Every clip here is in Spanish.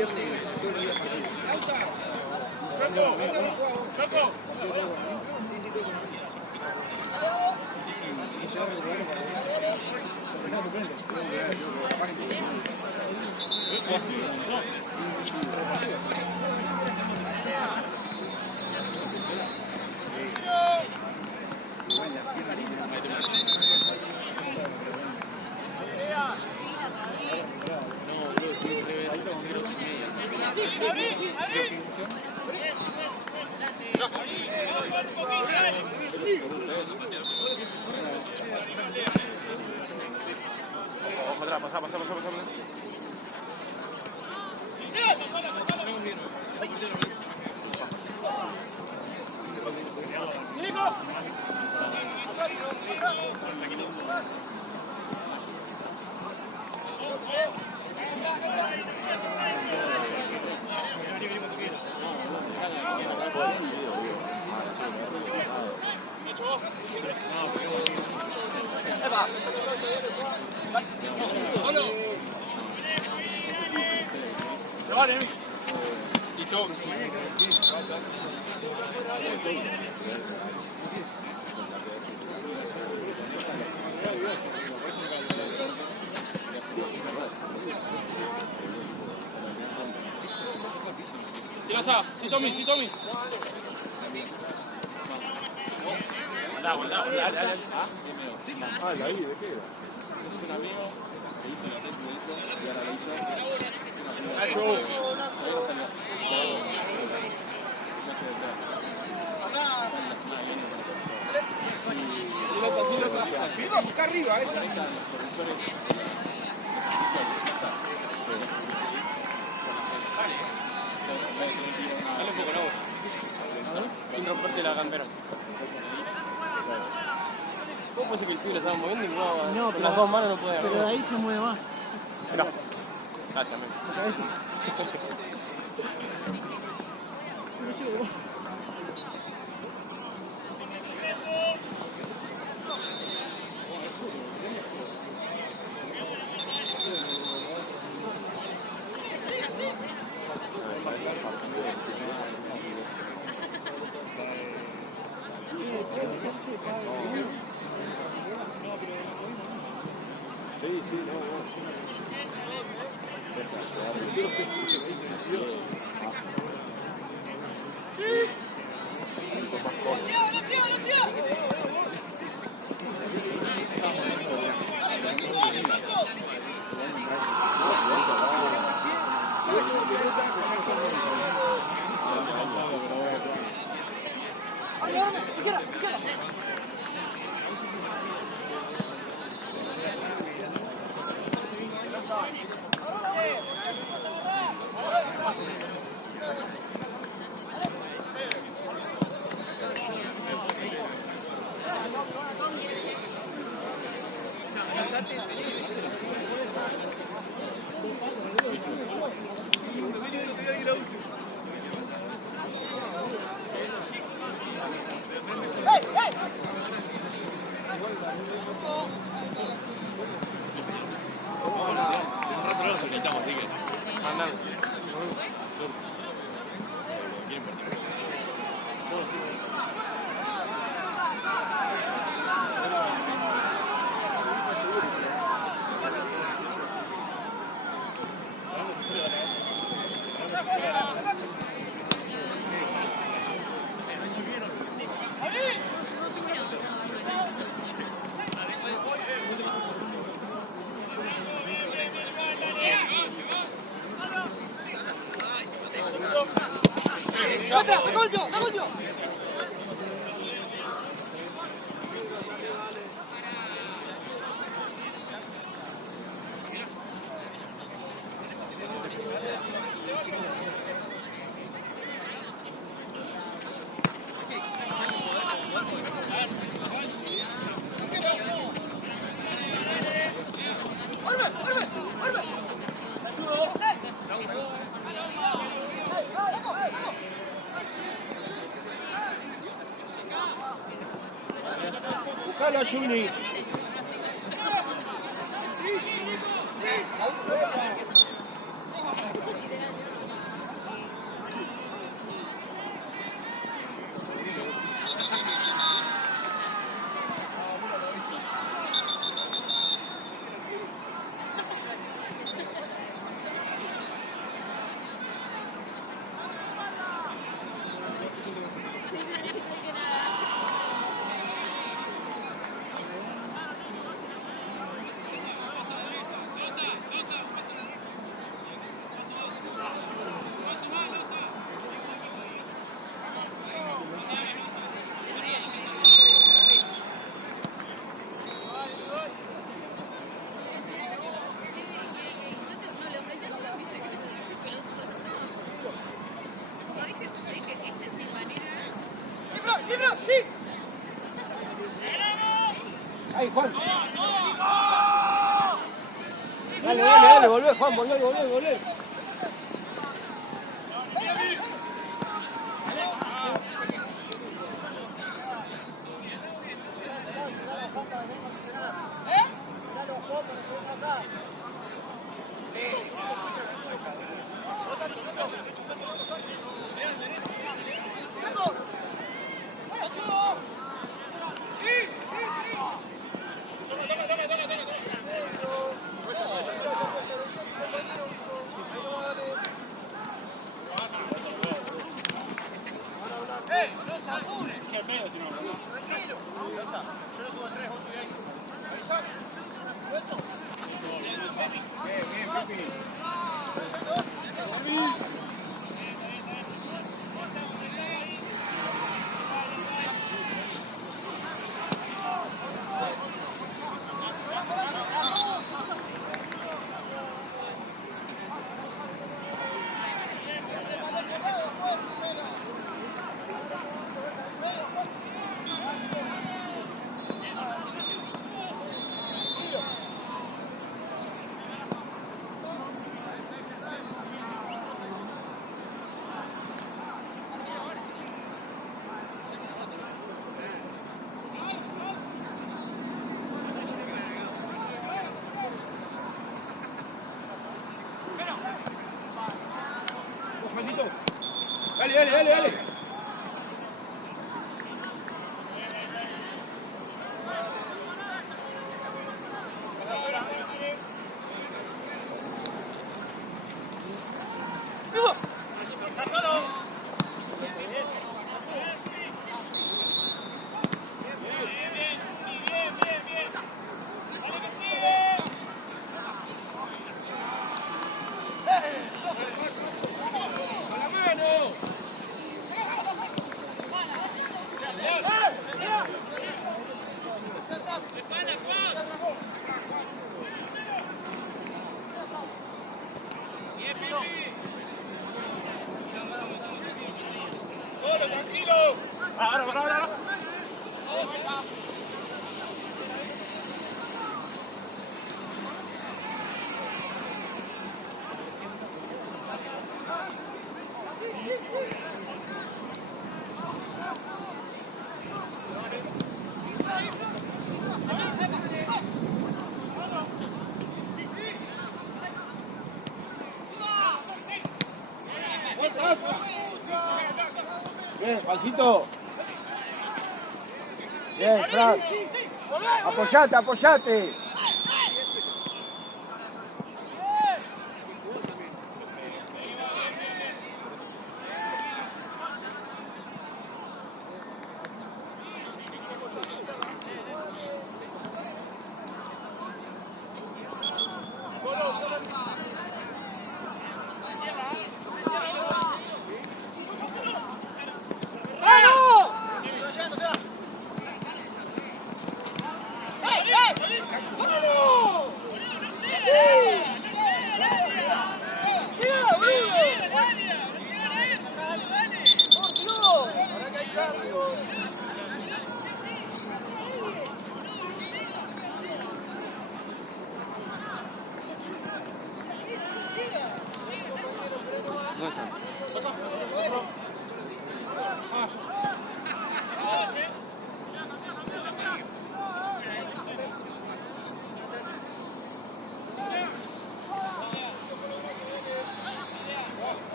viernes, todos los días partido. Ojo atrás, pasa. Y todo. Sí, Tommy. Aguanta, dale. Ah, la vi, ¿de qué? Es un amigo que hizo la tesis de esto y ahora lo hizo. Nacho. Busca arriba, esa. Dale un poco, ¿no? Sin romperte la campera. ¿Cómo puede ser que el pibe lo estaba moviendo y no, con las dos manos no puede agarrar? Pero de ahí se mueve más. Mirá. Gracias, amigo. Buscala, Juni. Dale, dale, dale, volvé, Juan, volvé, volvé, volvé. Dale, dale, dale, dale. Bien, Juancito. Bien, Frank. Apoyate, apoyate.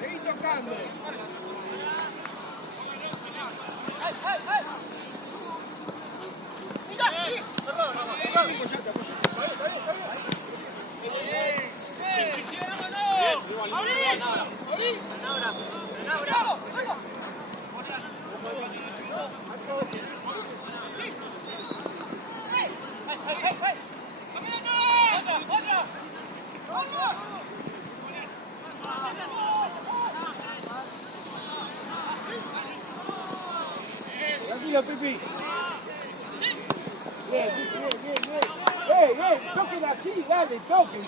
Seguí tocando. Tranquilo, Pipi. Bien, Pipi, bien. Toquen así, dale, toquen.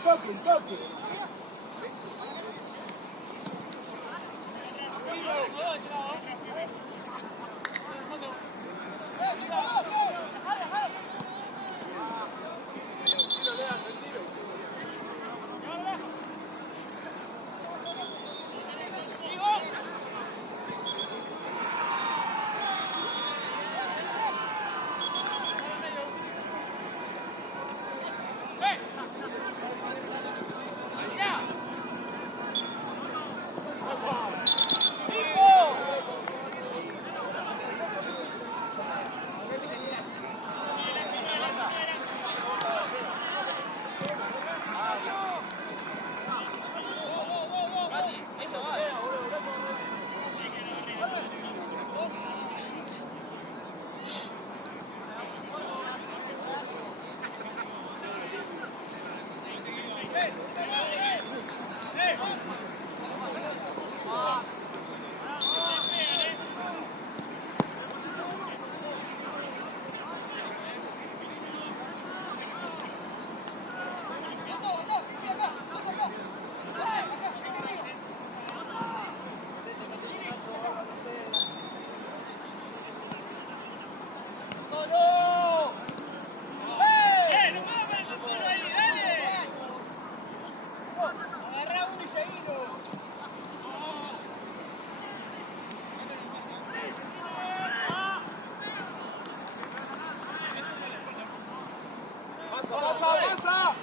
¡Avanza!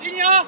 ¡Línea!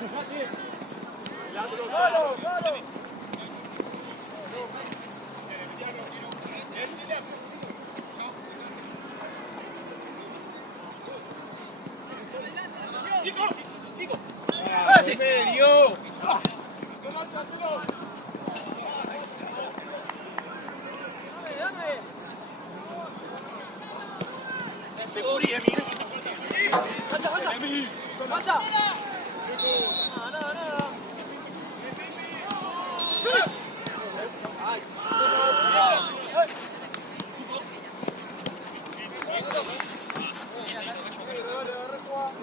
¡Solo, solo! ¡Pase! ¡Medio! ¡Segurí, Emi! ¡Falta, falta! ¡Falta! ¡Nada, nada! ¡Ay!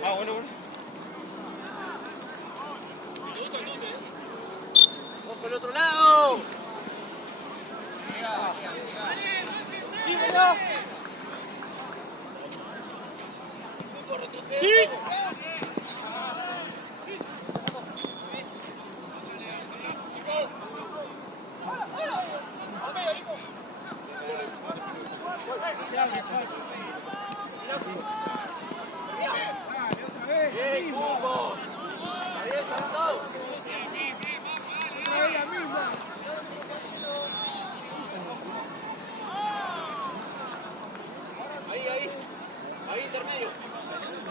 Ah, bueno, bueno. ¡Ojo al otro lado! ¡Sí, venga! ¡Sí! ¡Bien, Cubo! ¡Ahí está, todo! ¡Ahí la misma! Ahí, ahí. Ahí, intermedio.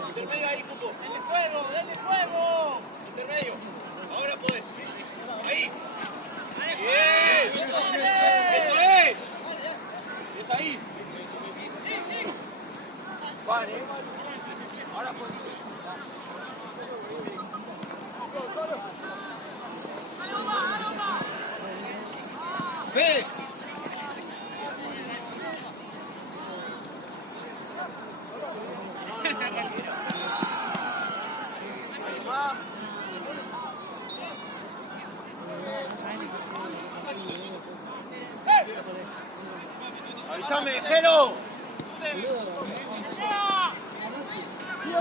Intermedio ahí, Cupo. ¡Denle juego! ¡Denle juego! Intermedio. Ahora podés. Ahí. ¡Bien! ¡Eso es! ¡Es ahí! Vale. Ahora pues. ¡Ve! ¡Avísame, Jero!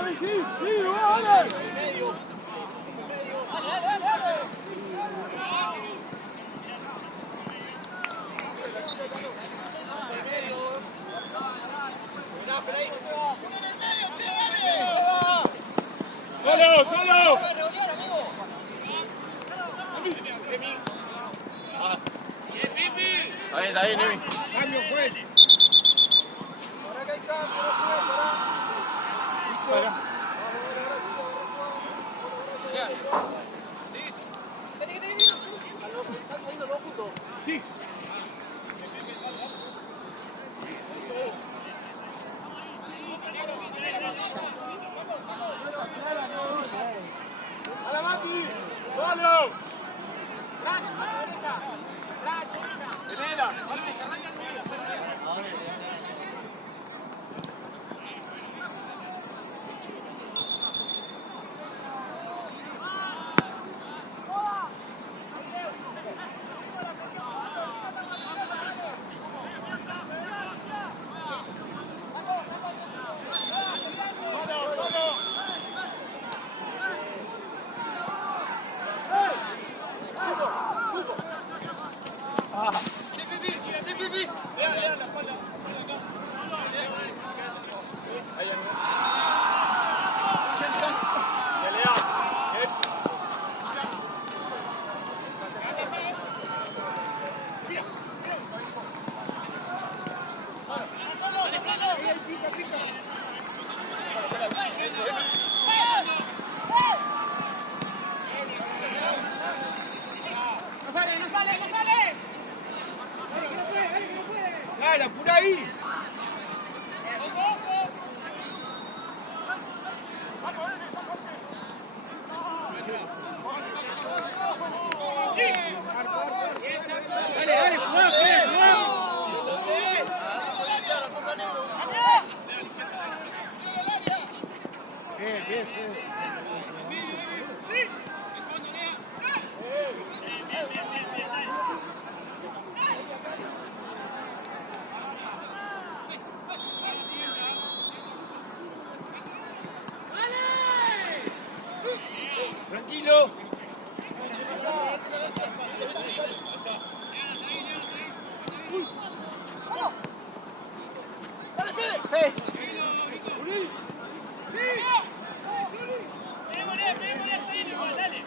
Sí, vale. Medio. ¡Solo, solo! Está bien, Emi. Cambio fue. Ahora que hay cambio, Para. Sí. ¡A la Mati! ¡Solo! ¡Venela! Dale, apura ahí. Dale, dale, jugá, Fede, jugá. Bien, bien, Fede. Tranquilo. ¡Dale, Fede! ¡Dale!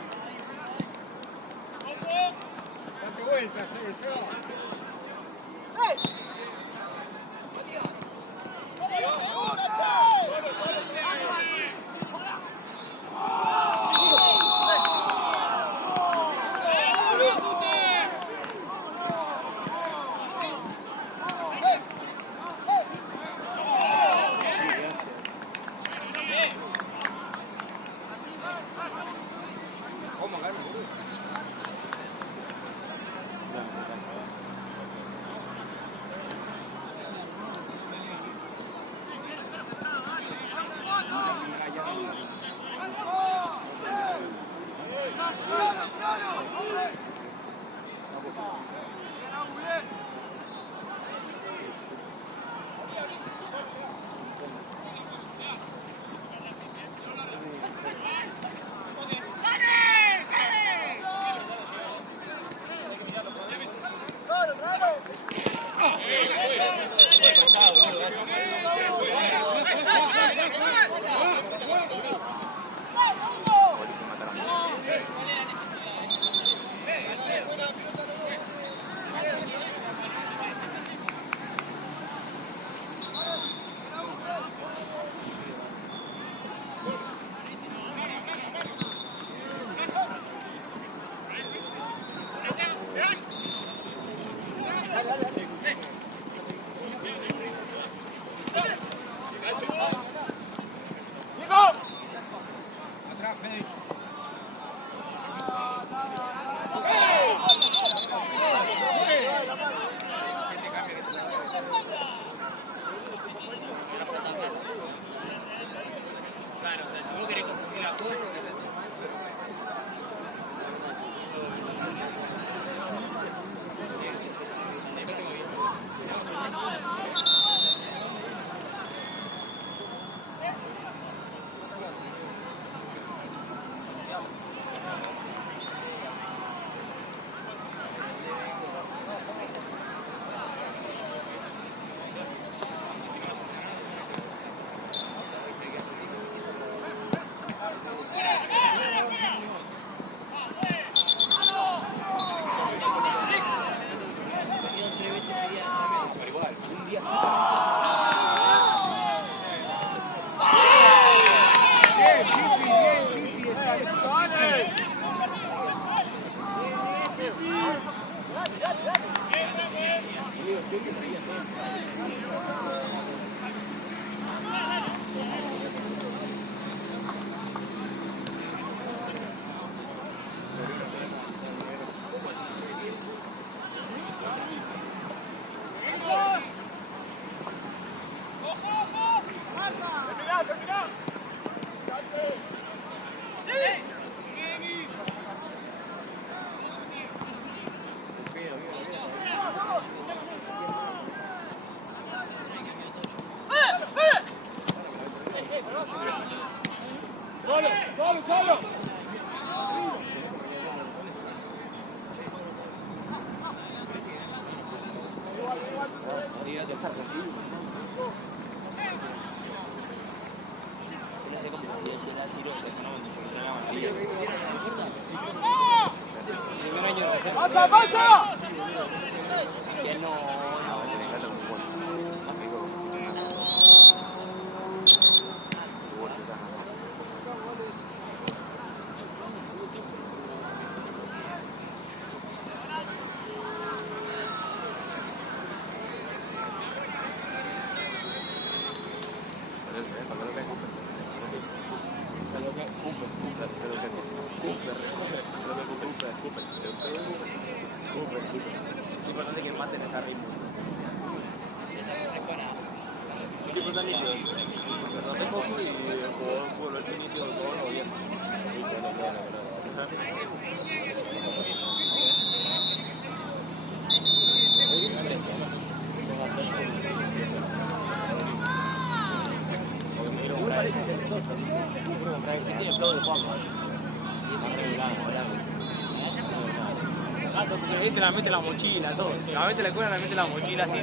hermano. O sea, si vos querés consumir las cosas, ¡Solo! ¡Pasa, pasa! Es importante que maten esa ritmo. ¿Qué tipo tan nítido? Profesor de cojo y el jugador de fútbol 8 nítido de todo lo bien. Tiene flow de Juan, y es Porque ahí te la mete la mochila, todo. La mete la escuela, la mete la mochila así.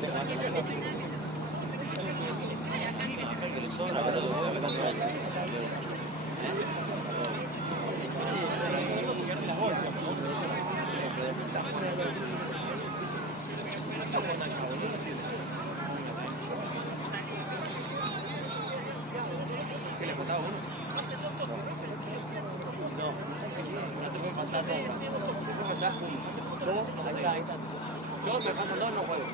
que le sobra, pero lo voy a meter a él. ¿Qué le contaba uno? No, no sé si No te puede faltar todo. ahí está. Yo me faltan dos, no juego.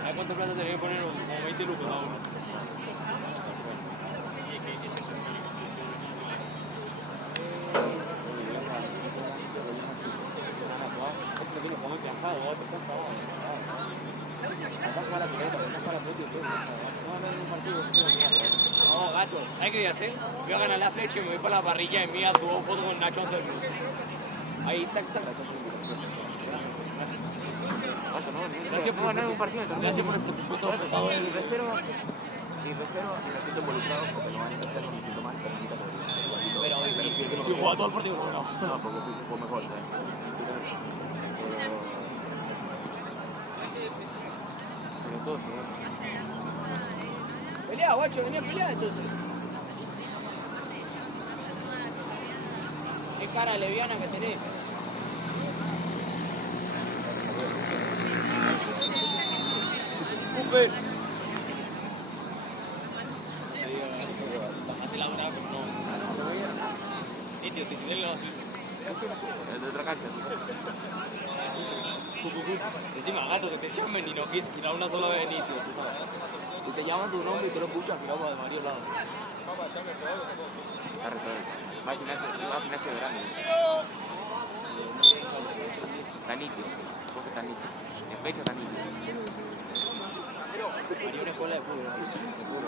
¿Sabes cuánto plata tenés que poner? Como 20 lucas cada uno. Este viene como encajado, otro está favor. Acá juega la pelota, acá juega la pelota y todo. No va a haber un partido. No, gato, ¿sabes qué voy a hacer? Voy a ganar la flecha y me voy para la parrilla y mira, subo foto con Nacho Anselmo. Ahí, tac, tac. Gracias por ganar un partido. Gracias por el presupuesto apretado. Y reserva y me siento involucrado porque no van a empezar un poquito más pero Pero si juega todo el partido, no. no, porque fue mejor, ¿sabes? Pero todo, Pelea, guacho, venía a pelear entonces. Qué cara leviana que tenés. Cooper. Bajate la brava, pero no. Nitio, te subí la es de otra cancha. Encima, gato, que te llamen y no quieres tirar una sola vez nitio, tú sabes. Y te llaman tu nombre y tú lo escuchas, miramos de varios lados. Está re todo. Va a gimnasio de grande. Está nítido. Coge está nítido. El pecho está nítido. Haría una escuela de fútbol.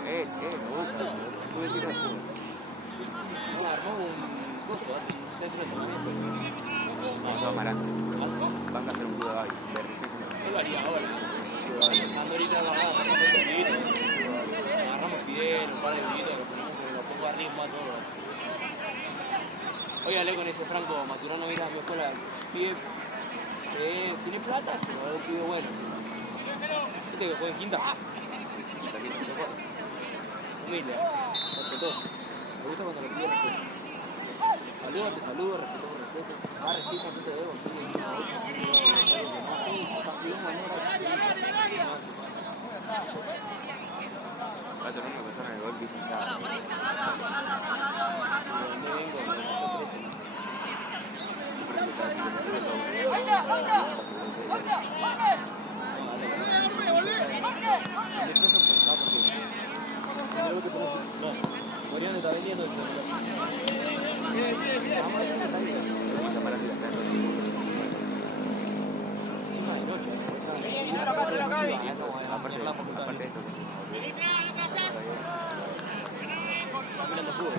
Me gusta. Tú decís de fútbol. No, Amaranta. Van a hacer un juego de Gaby. Yo lo haría ahora. Pensando ahorita agarramos un poquito. Agarramos Fidel, un par de minutos, lo pongo a ritmo a todo. Hoy hablé con ese Franco Maturano, mira a mi escuela, pide, ¿tiene plata? No, el pibe bueno. ¿Viste que juega en quinta? Humilde, respetuoso. Me gusta cuando le pide respeto. Saludo, te saludo, respeto. Ah, recién no te debo. Va a tener una persona en el gol licenciada. Mariano está vendiendo el celular. Encima de noche. Aparte de esto. Mirando fútbol.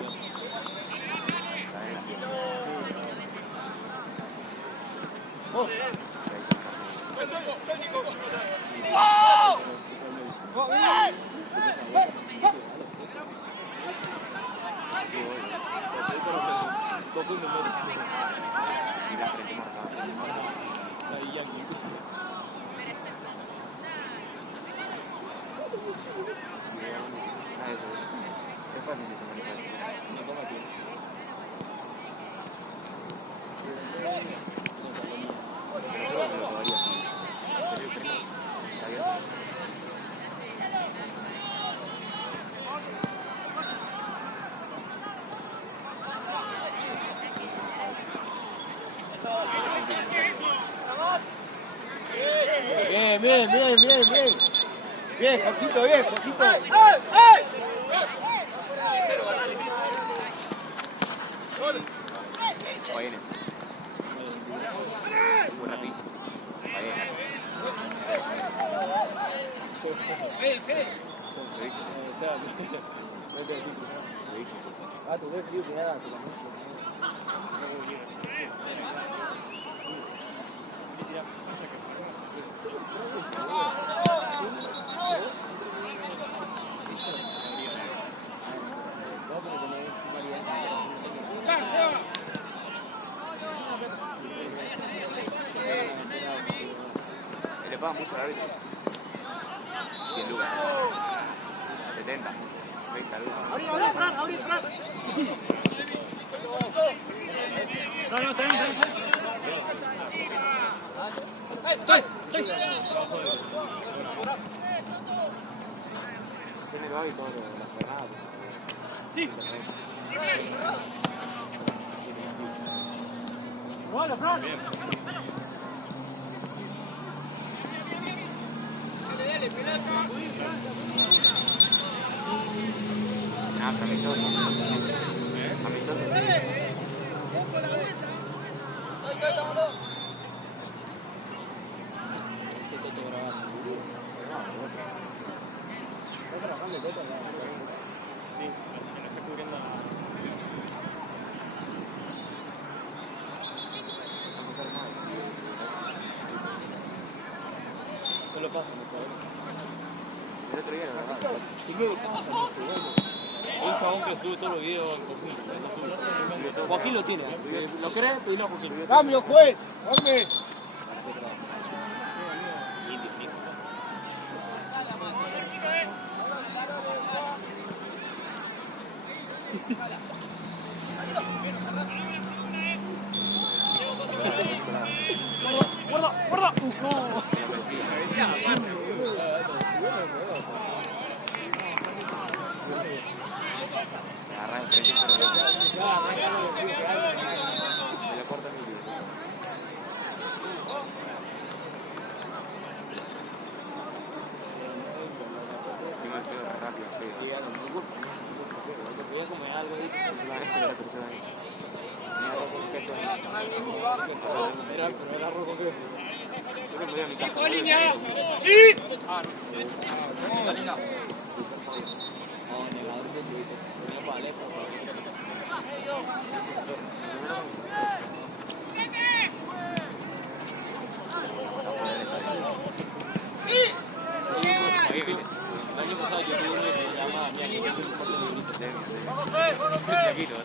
Y la frente marcada. Es fácil de manejar. No toma tiempo. Bien. Bien, Jorgito, bien, Jorgito. Oye, fue rapidísimo. Ah, tu ves frío que nada, Le pagan mucho a árbitro. 100 lucas. 70. 30 lucas. Abrí, Fran. No, está bien. Tiene el hábito de las jornadas. Sí. Bueno, Fran. Dale, pelota. Amistoso. Ese Toto grabando. ¿Está trabajando el Toto en la carrera? Sí, no está cubriendo nada. No lo pasan esto, El otro día lo grabaron. ¿Y qué pasa esto, bueno? Un chabón que sube todos los videos en Joaquín. Joaquín lo tiene. ¿Lo querés? Pedilo a Joaquín. Cambio, juez. Dame. ¡Guarda! Agarra el frente, pero me lo corta mi libro. Tengo el pelo rápido, sí. Voy a comer algo ahí. La persona ahí. Me agarró con el gesto ahí. Pero era rojo que... Yo me voy a mi casa. ¡Sí! No, negador de tu tenía paleta. flaquito, ¿eh?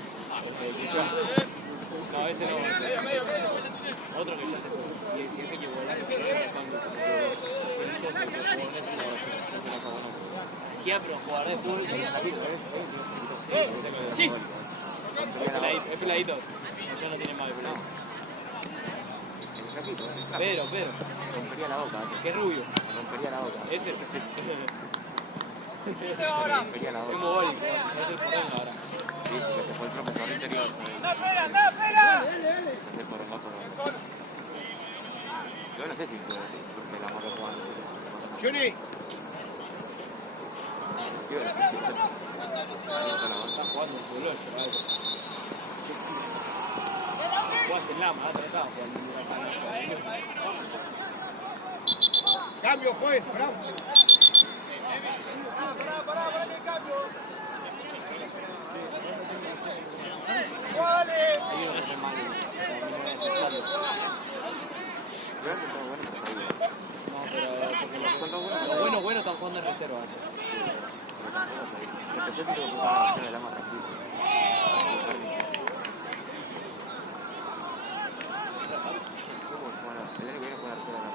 No, ese no. Otro que ya se y siempre que volaba cuando decía, pero jugar de fútbol sí. Es peladito. Ya no tiene más de pelado. El flaquito, ¿eh? Pedro. Rompería la boca, ¿eh? Que es rubio. Rompería la boca. Ese. Rompería la boca. Es mogol. Es el porrón ahora. Sí, porque se fue el profesor interior. espera! Se fue por el bajo. Yo no sé si puede, porque la moto jugando. Juni, Está jugando el fútbol, chaval. Jugás en Lama, estaba jugando en Huracán. cambio, juez, bravo. Hay uno que hace mal. No, pero porque los buenos están jugando en reserva. Lo que yo siento que puedo hacer la más tranquilo. Bueno, el año que viene puede hacer la más.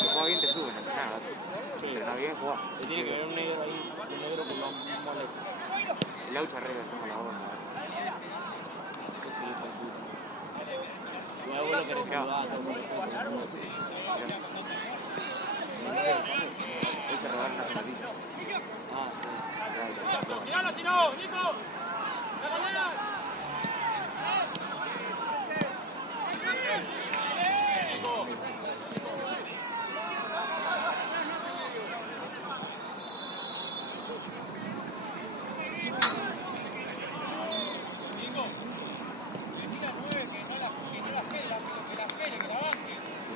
Si juega bien te suben, nada. Si entrena bien, juega. Y tiene que haber un negro ahí, un negro que lo molesta. El Laucha arriba toma la onda. Sí, hijo de puta. Mi abuelo que eres saludado, todo el mundo. Hoy se robaron una pelotita. Ah, sí. ¡Mirala si no, Nico!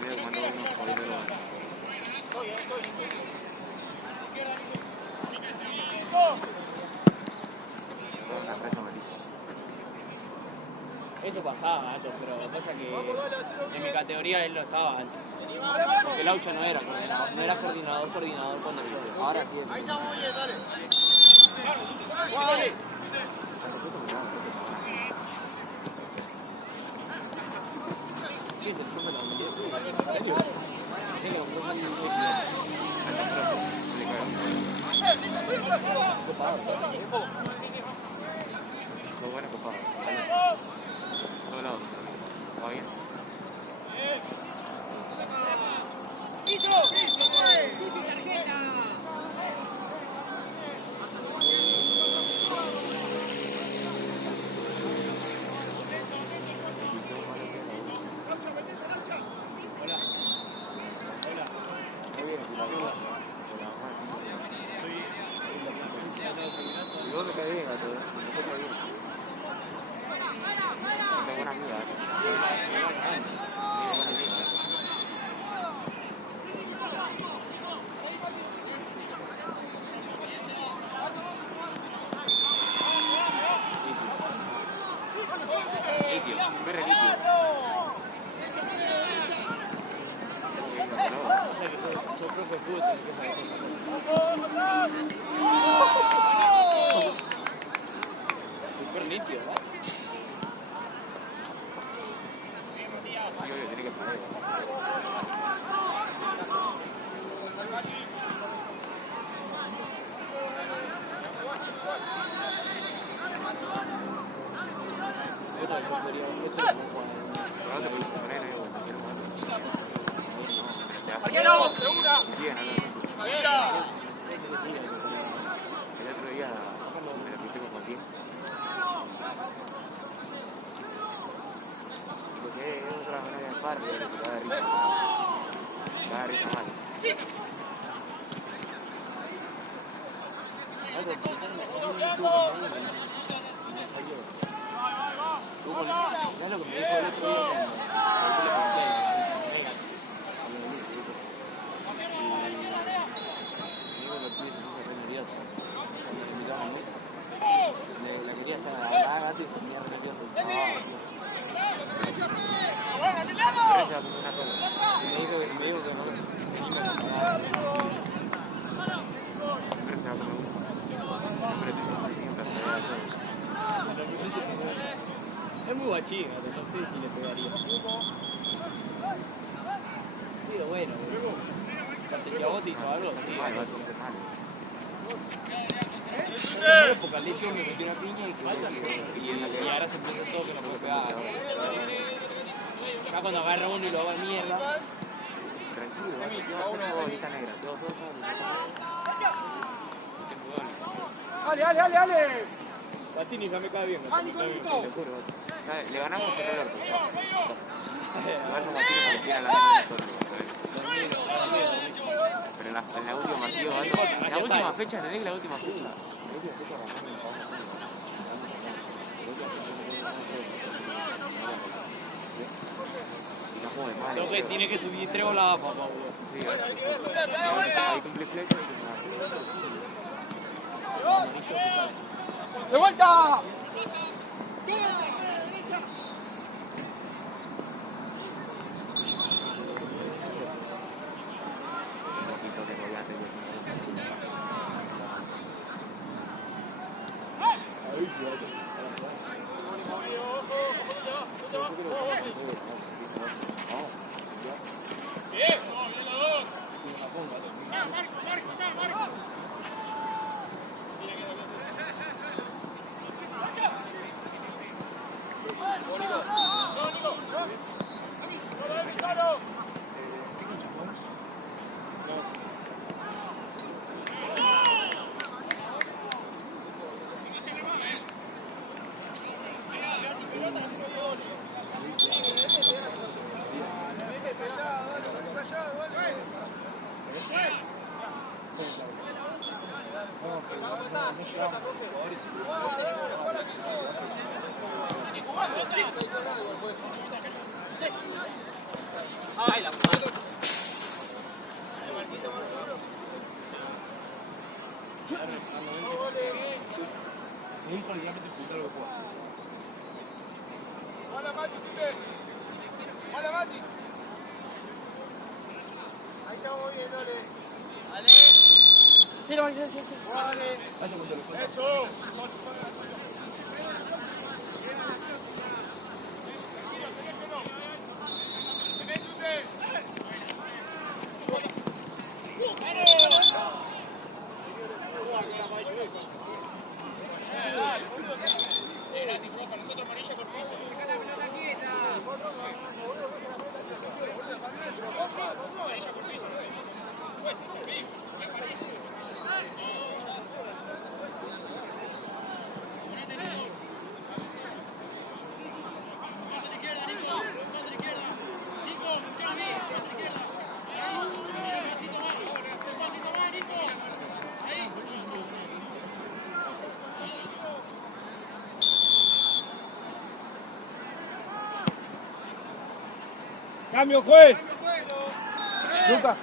Primero mandó unos jodidos. Una presa amarilla. Eso pasaba antes, pero lo que pasa es que en mi categoría él no estaba antes. Porque el Aucha no era coordinador cuando yo. Ahora sí es. Ahí está muy bien, dale. Sí, se toma la bandera. ¿En serio? Sí, que compró un Fue bueno, copado. Todo lado. ¿Va bien? Y vos me caes bien, gato. Me caes bien. Tengo buena amiga. Buena amiga. Litio, berre litio. O sea que soy profe de fútbol, tenés que saber cosas. Súper nítido, ¿no? Yo tiene que saber. Otra que podría Pero no te pudiste poner, digo, en cualquier momento. ¡Arquero! ¡Segura! Bien, ¿no? ¡Mira! El otro día me lo quité con Joaquín. Porque es otra manera de par, pero que te da risa. Te da risa mal. ¿Sabes lo que me dijo el otro día? Yo le pregunté, la quería hacer a la gata y se ponía re nervioso. Pero ella tiene una sola. Y me dijo que no. guachín, no sé si le pegaría. Sí, bueno. Aparte, si a vos te hizo algo, sí. Mal, va a ser mal. Una época lesión me metió una piña y ahora se puso todo que no puede pegar. Acá cuando agarra uno y lo haga mierda. Tranquilo, va a lista negra. Todos. ¡Ale! Batini ya me cae bien. ¡Ah, Nico! Te juro. Le ganamos a el orto. Igual somos así cuando quieran la gana nosotros. Pero en la última partido, en la última fecha, ¿entendés? La última fecha. Y no juegue mal. Creo que tiene que subir 3 o la APA, Pablo. Sí, ahí cumple flecha y ¡De vuelta! ¡Cambio, juez! ¡Luca!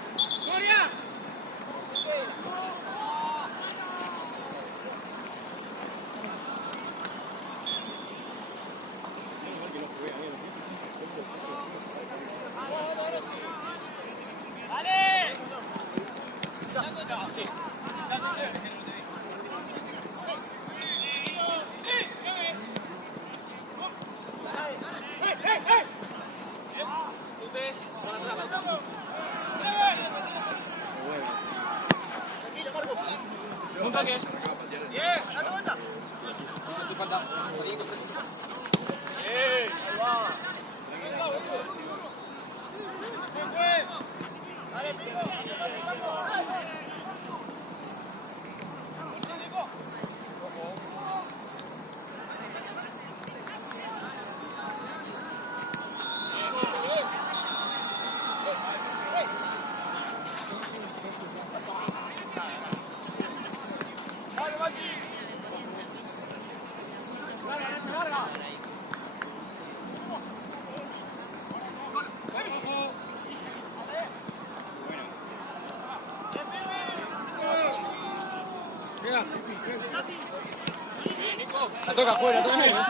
La toca afuera, toca menos.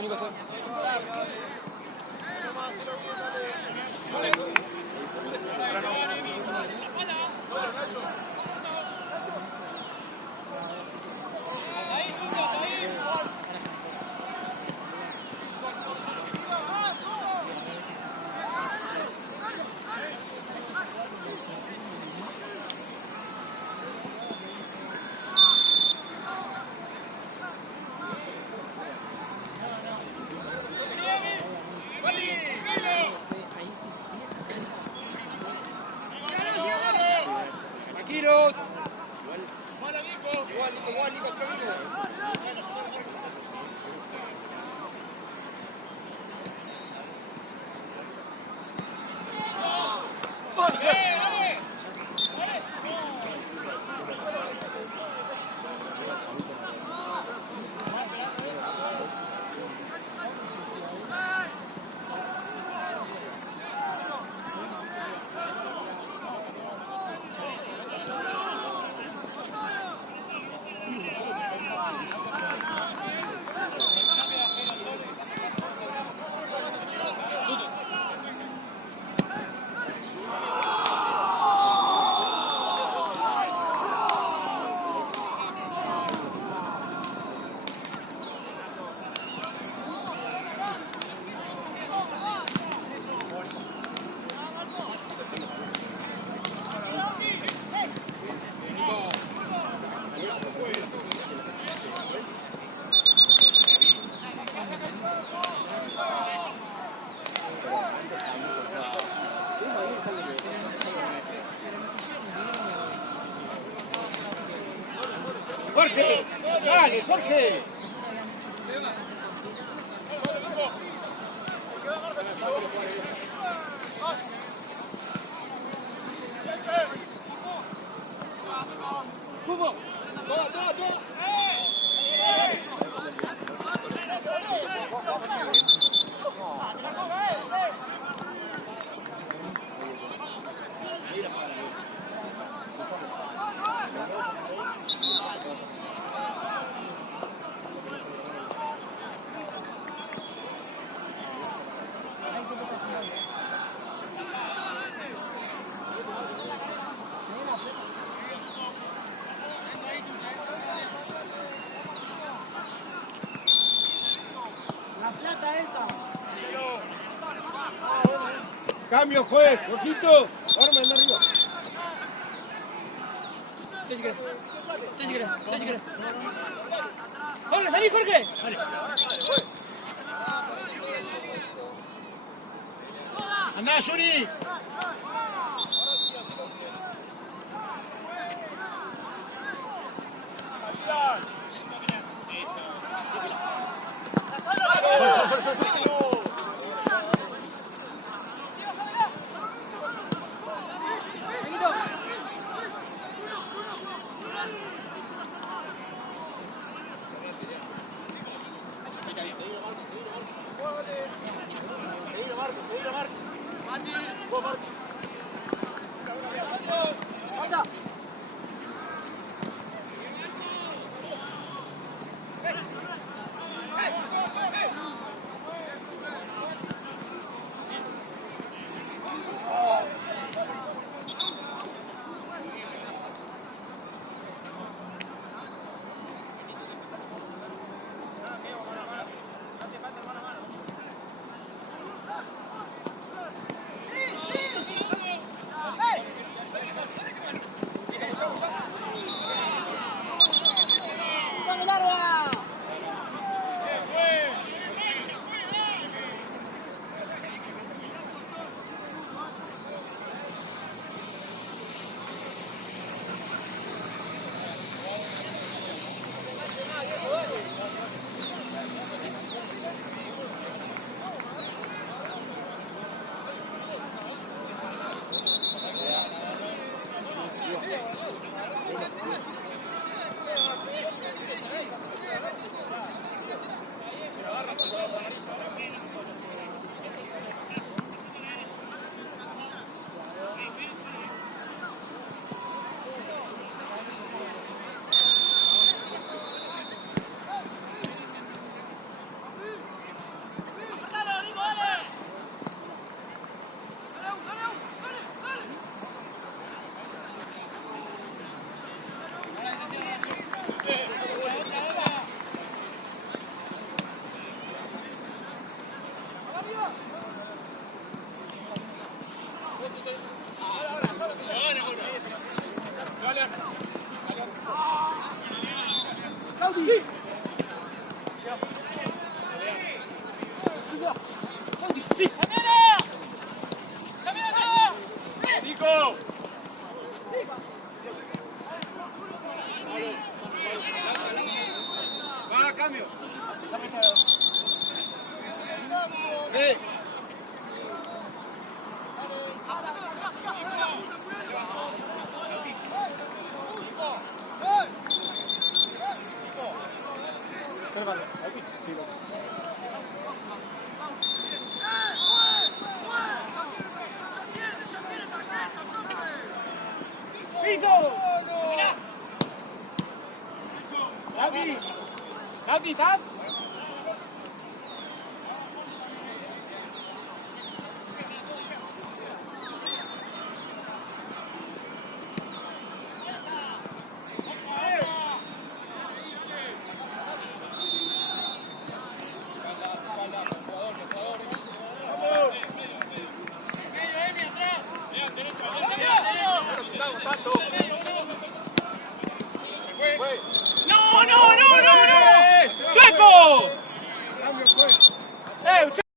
Nico, Carlos. Jorge, dale, Jorge. Cubo. Cambio, juez. Ojito. Ahora manda arriba. Jorge, salí, Jorge. Andá, Yuri. palo. Ahí, sí, no. ¡Piso! ¡Gaby! ¡Gaby, ¿estás? ¡No, no, no, no, no! ¡Chueco! ¡Eh,